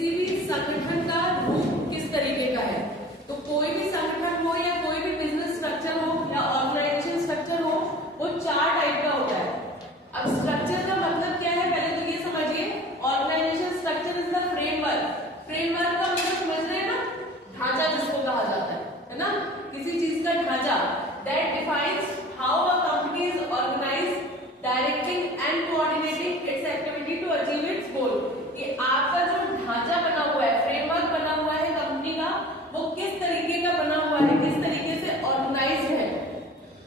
किसी भी संगठन का रूप किस तरीके का है। तो कोई भी संगठन हो या कोई भी बिजनेस स्ट्रक्चर हो या ऑर्गेनाइजेशन स्ट्रक्चर हो, वो 4 टाइप का होता है। अब स्ट्रक्चर का मतलब क्या है, पहले तो ये समझिए। Organisation structure is the framework. Framework का मतलब समझ रहे हैं ना, ढांचा जिसको कहा जाता है ना, किसी चीज का ढांचा। That defines how a company is organised, directing and coordinating its activity to achieve its goal. ये आपका जो ढांचा बना हुआ है, फ्रेमवर्क बना हुआ है कंपनी का, वो किस तरीके का बना हुआ है, किस तरीके से ऑर्गेनाइज्ड है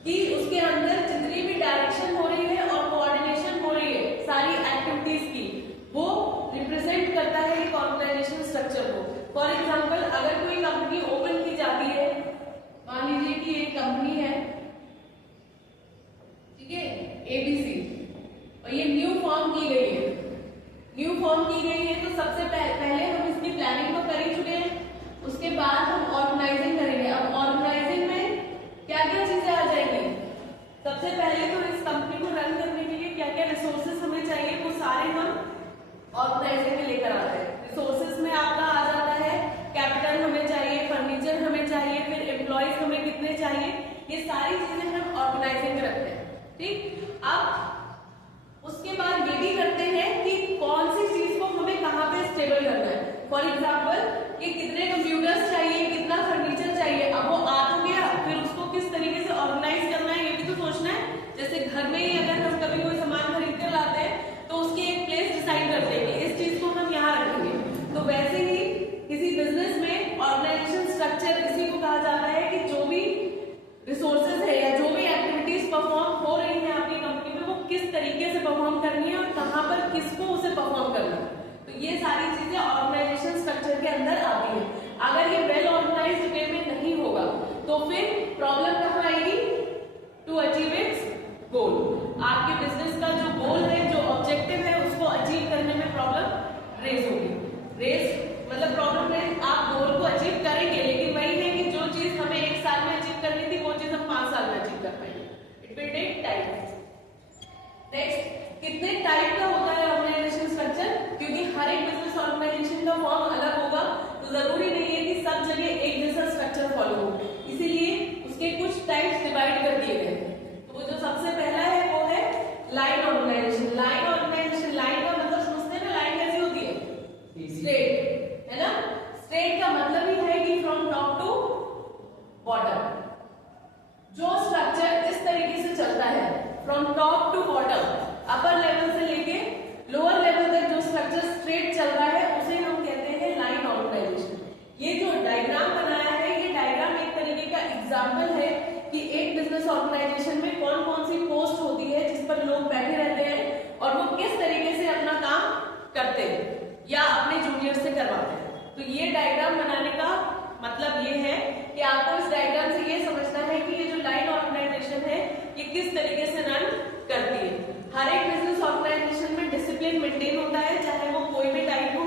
कि उसके अंदर जितनी भी डायरेक्शन हो रही है और कोऑर्डिनेशन हो रही है सारी एक्टिविटीज की, वो रिप्रेजेंट करता है एक ऑर्गेनाइजेशन स्ट्रक्चर को। फॉर एग्जांपल, अगर कोई कंपनी ओपन की जाती है, मान लीजिए कि एक कंपनी है, ठीक है, एबीसी, और ये न्यू फॉर्म की गई है। न्यू फॉर्म की गई है तो सबसे पहले हम इसकी प्लानिंग तो कर ही चुके हैं, उसके बाद हम ऑर्गेनाइजिंग करेंगे। अब ऑर्गेनाइजिंग में क्या क्या चीजें आ जाएंगी। सबसे पहले तो इस कंपनी को रन करने के लिए क्या क्या रिसोर्सेज हमें चाहिए, वो सारे हम ऑर्गेनाइजिंग में लेकर आते हैं। रिसोर्सेज में आपका आ जाता है कैपिटल हमें चाहिए, फर्नीचर हमें चाहिए, फिर एम्प्लॉयज हमें कितने चाहिए, ये सारी चीजें हम ऑर्गेनाइजिंग में रखते हैं। ठीक, अब उसके बाद ये भी करते हैं कि कौन सी चीज को हमें कहाँ पे स्टेबल करना है। फॉर एग्जाम्पल, कि कितने कंप्यूटर्स चाहिए, कितना फर्नीचर चाहिए, अब वो आ तो गया, फिर उसको किस तरीके से ऑर्गेनाइज करना है ये भी तो सोचना है। जैसे घर में ही अगर हम कभी कोई सामान खरीद कर लाते हैं तो उसकी एक प्लेस डिसाइड कर देंगे, इस चीज को हम यहाँ रखेंगे। तो वैसे ही किसी बिजनेस में ऑर्गेनाइजेशन स्ट्रक्चर इसी को कहा जाता है कि जो भी रिसोर्सेज है या जो भी एक्टिविटीज परफॉर्म हो रही है आपकी कंपनी में, वो किस तरीके से परफॉर्म करनी है और कहाँ पर किसको उसे परफॉर्म करना है। तो ये सारी चीजें ऑर्गेनाइजेशन स्ट्रक्चर के अंदर आती है। अगर ये वेल ऑर्गेनाइज्ड वे में नहीं होगा तो फिर प्रॉब्लम कहाँ आएगी, टू अचीव इट्स गोल। आपके बिजनेस का जो गोल है, जो ऑब्जेक्टिव है, उसको अचीव करने में प्रॉब्लम रेज होगी। रेज मतलब प्रॉब्लम रेज, आप गोल को अचीव करेंगे, लेकिन वही है कि जो चीज हमें 1 साल में अचीव करनी थी, वो चीज हम 5 साल में अचीव कर पाएंगे। It will take time. Next, कितने टाइप का होता है ऑर्गेनाइजेशन स्ट्रक्चर, क्योंकि हर एक बिजनेस ऑर्गेनाइजेशन का फॉर्म अलग होगा, तो जरूरी नहीं है कि सब जगह एक जैसा स्ट्रक्चर फॉलो हो, इसीलिए उसके कुछ टाइप्स डिवाइड कर दिए गए। तो जो सबसे पहला है वो है line organisation. Line organisation, line का मतलब समझते हैं ना, लाइन कैसी होती है, स्ट्रेट, है ना। स्ट्रेट का मतलब ही है कि फ्रॉम टॉप टू बॉटम। जो स्ट्रक्चर इस तरीके से चलता है from top to bottom, upper level से लेके लोअर लेवल तक जो स्ट्रक्चर स्ट्रेट चल रहा है, उसे हम कहते हैं लाइन ऑर्गेनाइजेशन। ये जो डायग्राम बनाया है, ये डायग्राम एक तरीके का एग्जाम्पल है कि एक बिजनेस ऑर्गेनाइजेशन में कौन कौन सी पोस्ट होती है जिस पर लोग बैठे रहते हैं और वो किस तरीके से अपना काम करते हैं या अपने जूनियर से करवाते हैं। तो ये डायग्राम बनाने का मतलब ये है कि आपको इस डायग्राम से ये समझना है कि ये जो लाइन ऑर्गेनाइजेशन है, ये किस तरीके से रन करती है। हर एक बिजनेस ऑर्गेनाइजेशन में डिसिप्लिन मेंटेन होता है, चाहे वो कोई भी टाइप हो,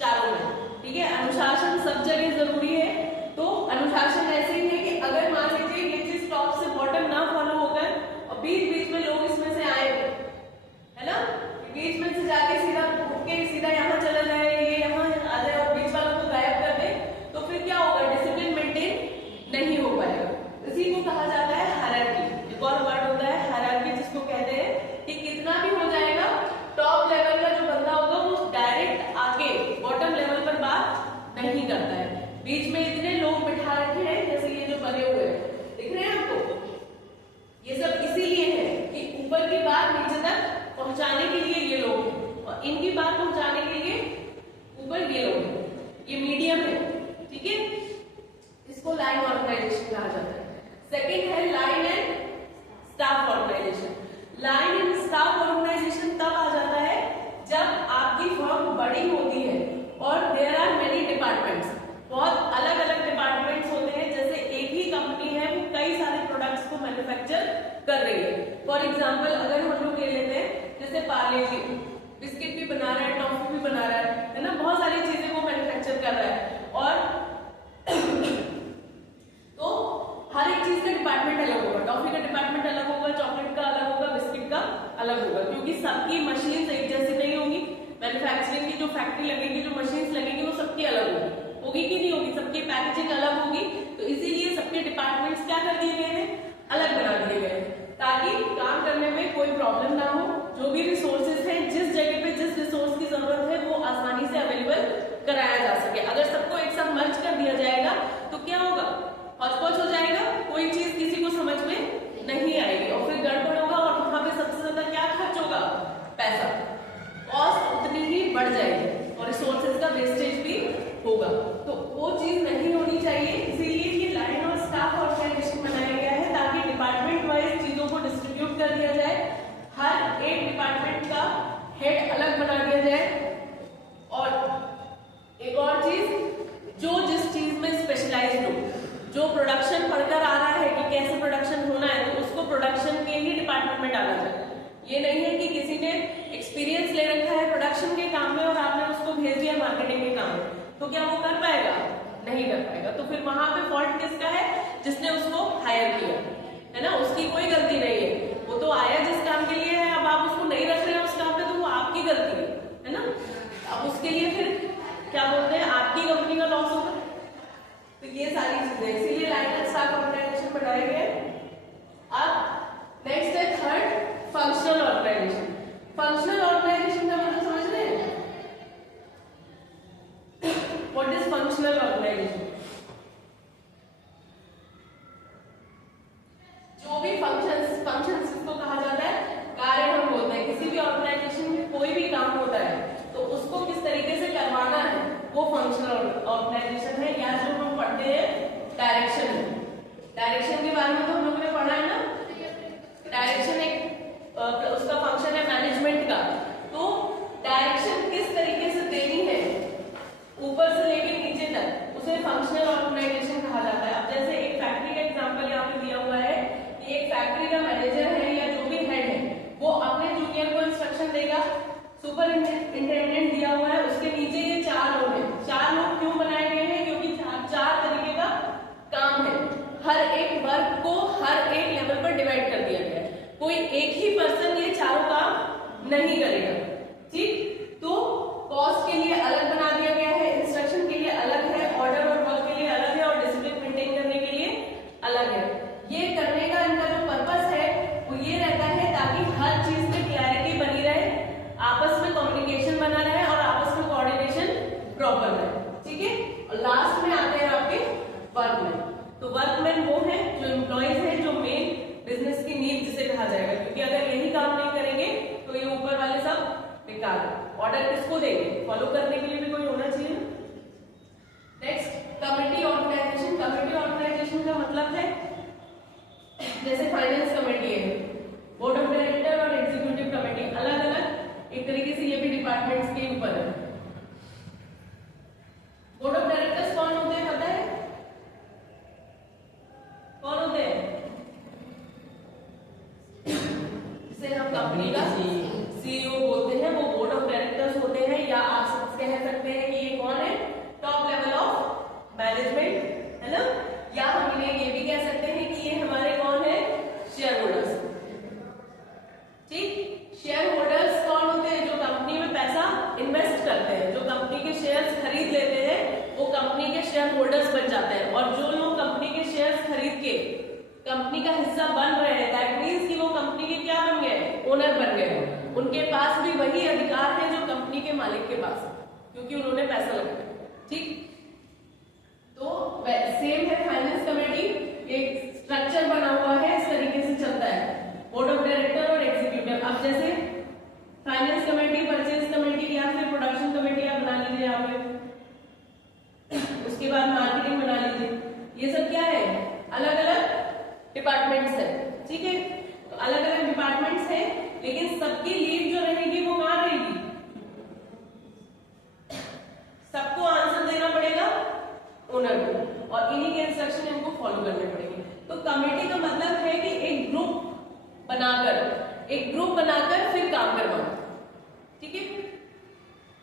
चारों में, ठीक है। अनुशासन सब जगह जरूरी है। तो अनुशासन ऐसे ही है कि अगर मान लीजिए ये चीज टॉप से बॉटम ना फॉलो होकर और बीच बीच में लोग इसमें से आए, है ना, बीच में से जाके सीधा उठ के सीधा यहाँ चला जाए, ये यहाँ आ जाए और बीच वालों को गायब कर दे, तो फिर क्या होगा, डिसिप्लिन मेंटेन नहीं हो पाएगा। इसी को कहा जाता है हायरार्की। एक और वर्ड होता है हायरार्की, जिसको कहते हैं कि कितना भी हो जाएगा, टॉप लेवल का जो बंदा होगा वो डायरेक्ट आके बॉटम लेवल पर बात नहीं करता है। बीच में इतने लोग बिठा रखे हैं, जैसे ये जो बने हुए हैं, दिख रहे हैं आपको, ये सब इसीलिए है कि ऊपर की बात नीचे तक पहुंचाने के लिए ये लोग हैं और इनकी बात पहुंचाने के लिए ऊपर ये लोग हैं। ये मीडियम है, ठीक है। इसको लाइन ऑर्गेनाइजेशन कहा जाता है। सेकेंड है line and staff organisation. Line and staff organisation तब आ जाता है जब आपकी फर्म बड़ी होती है और देयर आर मेनी डिपार्टमेंट्स, बहुत अलग अलग डिपार्टमेंट्स होते हैं। जैसे एक ही कंपनी है, वो कई सारे प्रोडक्ट्स को मैन्युफैक्चर कर रही है। फॉर एग्जांपल, अगर हम लोग ले लेते हैं जैसे पार्ले जी, बिस्किट भी बना रहा है, टॉफी भी बना रहा है ना, बहुत सारी चीजें वो मैन्युफैक्चर कर रहा है। और तो हर एक चीज का डिपार्टमेंट अलग होगा, टॉफी का डिपार्टमेंट अलग होगा, चॉकलेट का अलग होगा, बिस्किट का अलग होगा, क्योंकि सबकी मशीन एक जैसी नहीं होगी, मैन्युफैक्चरिंग की की जो फैक्ट्री लगेगी, जो मशीन्स लगेंगी, वो सबकी अलग होगी कि नहीं होगी? सबकी पैकेजिंग अलग होगी। तो इसीलिए सबके डिपार्टमेंट्स क्या कर दिए गए हैं? अलग बना दिए गए हैं, ताकि काम करने में कोई प्रॉब्लम ना हो। जो भी रिसोर्सेज हैं, जिस जगह पे जिस रिसोर्स की जरूरत है वो आसानी से अवेलेबल कराया जा सके। अगर सबको एक साथ मर्ज कर दिया जाएगा तो क्या होगा? हौच-पौच हो जाएगा, कोई चीज किसी को समझ में नहीं आएगी और फिर गड़बड़ होगा और वहां पे सबसे ज्यादा क्या खर्च होगा? पैसा। कॉस्ट उतनी ही बढ़ जाएगी और रिसोर्सेज का वेस्टेज भी होगा। तो वो चीज नहीं होनी चाहिए, इसीलिए ये लाइन और स्टाफ ऑर्गेनाइजेशन बनाया गया है, ताकि डिपार्टमेंट वाइज चीजों को डिस्ट्रीब्यूट कर दिया जाए। हर एक डिपार्टमेंट का हेड अलग बना दिया जाए। और एक और चीज, जो जिस चीज में स्पेशलाइज्ड हो, जो प्रोडक्शन पढ़कर आ रहा है कि कैसे प्रोडक्शन होना है, तो उसको प्रोडक्शन के ही डिपार्टमेंट में डाला जाए। ये नहीं है कि किसी ने एक्सपीरियंस ले रखा है प्रोडक्शन के काम में और आपने उसको भेज दिया मार्केटिंग के काम में, तो क्या वो कर पाएगा? नहीं कर पाएगा। तो फिर वहां पे फॉल्ट किसका है? जिसने उसको हायर किया है ना, उसकी कोई गलती नहीं है। वो तो आया जिस काम के लिए है, अब आप उसको नहीं रख रहे हैं उस काम पे, तो वो आपकी गलती है ना। अब उसके लिए फिर क्या बोलते हैं, आपकी कंपनी का लॉस होगा। तो ये सारी चीजें, इसीलिए लाइन एंड स्टाफ ऑर्गेनाइजेशन बनाए गए। अब नेक्स्ट है third, functional organisation. Functional organisation का मतलब समझ रहे हैं? What is functional organisation? जो भी फंक्शंस इसको कहा जाता है, कार्य हम बोलते हैं। किसी भी ऑर्गेनाइजेशन में कोई भी काम होता है तो उसको किस तरीके से करवाना है, वो फंक्शनल ऑर्गेनाइजेशन है। या जो हम पढ़ते हैं डायरेक्शन है, डायरेक्शन के बारे में तो हम लोगों ने पढ़ा है ना। डायरेक्शन एक उसका फंक्शन है मैनेजमेंट का। तो डायरेक्शन किस तरीके से देनी है ऊपर से लेकर नीचे तक, उसे फंक्शनल ऑर्गेनाइजेशन कहा जाता है। अब जैसे एक फैक्ट्री का एग्जांपल यहाँ पे दिया हुआ है कि एक फैक्ट्री का मैनेजर है या जो भी हेड है, वो अपने जूनियर को इंस्ट्रक्शन देगा। सुपरिंटेंडेंट दिया हुआ है, उसके नीचे ये 4 लोग हैं। 4 लोग क्यों बनाए गए हैं? क्योंकि 4 तरीके का काम है। हर एक वर्क को हर एक लेवल पर डिवाइड कर दिया गया है। कोई एक ही पर्सन ये चारों काम नहीं करेगा, ठीक। तो कॉस्ट के लिए अलग बना दिया गया है, इंस्ट्रक्शन के लिए अलग है, ऑर्डर और वर्क के लिए अलग है और डिसिप्लिन मेंटेन करने के लिए अलग है। ये करने का इनका जो पर्पस है वो ये रहता है ताकि हर चीज में क्लैरिटी बनी रहे, आपस में कम्युनिकेशन बना रहे और आपस में कोऑर्डिनेशन प्रॉपर रहे, ठीक है। और लास्ट में आते हैं आपके वर्कमैन। तो वर्कमैन वो है जो एम्प्लॉइज है, जो मेन बिजनेस की नींव जिसे कहा जाएगा, क्योंकि अगर यही काम नहीं करेंगे तो ये ऊपर वाले सब बेकार है। ऑर्डर किसको देंगे? फॉलो करने के लिए भी कोई होना चाहिए। Next, committee organisation. Committee organisation का मतलब है, जैसे फाइनेंस कमेटी है, बोर्ड ऑफ डायरेक्टर और एग्जीक्यूटिव कमेटी अलग अलग एक तरीके से ये भी डिपार्टमेंट्स के ऊपर है। बोर्ड ऑफ डायरेक्टर्स कौन होते हैं पता है? कौन होते हैं? जिसे हम कंपनी का सीईओ बोलते हैं, वो बोर्ड ऑफ डायरेक्टर्स होते हैं। या आप कह सकते हैं कि ये कौन है? टॉप लेवल ऑफ मैनेजमेंट, है ना। या हम इन्हें ये भी कह सकते हैं कि ये हमारे कौन है? शेयर होल्डर्स, ठीक। शेयर होल्डर्स कौन होते हैं? जो कंपनी में पैसा इन्वेस्ट करते हैं, जो कंपनी के शेयर्स खरीद लेते हैं, वो कंपनी के शेयर होल्डर्स बन जाते हैं। और जो लोग कंपनी के शेयर्स खरीद के कंपनी का हिस्सा बन रहे हैं, दैट मींस कि वो कंपनी के क्या बन गए? ओनर बन गए। उनके पास भी वही अधिकार है जो कंपनी के मालिक के पास है, क्योंकि उन्होंने पैसा लगाया, ठीक। तो सेम है फाइनेंस कमेटी, एक स्ट्रक्चर बना हुआ है, इस तरीके से चलता है, बोर्ड ऑफ डायरेक्टर और एग्जीक्यूटिव। अब जैसे फाइनेंस कमेटी, परचेज कमेटी या फिर प्रोडक्शन कमेटी आप बना लीजिए यहाँ पे, उसके बाद मार्केटिंग बना लीजिए। ये सब क्या है? अलग अलग डिपार्टमेंट्स है, ठीक है। तो अलग अलग डिपार्टमेंट्स है, लेकिन सबकी लीड जो रहेगी वो कहाँ रहेगी? सबको आंसर देना पड़ेगा ओनर को, और इन्हीं के इंस्ट्रक्शन इनको फॉलो करने पड़ेंगे। तो कमेटी का मतलब है कि एक ग्रुप बनाकर फिर काम करवाना, ठीक है।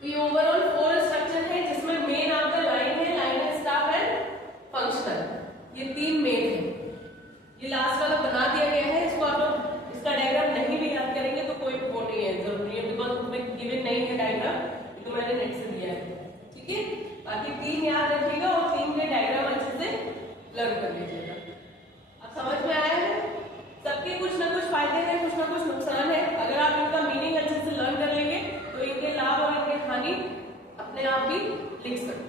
तो ये ओवरऑल 4 स्ट्रक्चर है, जिसमें मेन आपका लाइन है, line and staff and functional. ये 3 मेन है। ये लास्ट वाला बना दिया गया है, इसको आप लोग इसका डायग्राम नहीं भी याद करेंगे तो कोई वो नहीं है, जरूरी है, बिकॉज उसमें गिवन नहीं है डायग्राम, तो मैंने मैंने नेट से दिया है, ठीक है। बाकी 3 याद रखिएगा और 3 के डायग्राम अच्छे से लर्न कर लीजिएगा। अब समझ में आया है? सबके कुछ ना कुछ फायदे हैं, कुछ ना कुछ नुकसान है। अगर आप इनका मीनिंग अच्छे से लर्न कर लेंगे तो इनके लाभ और इनके हानि अपने आप ही लिख सकते हैं।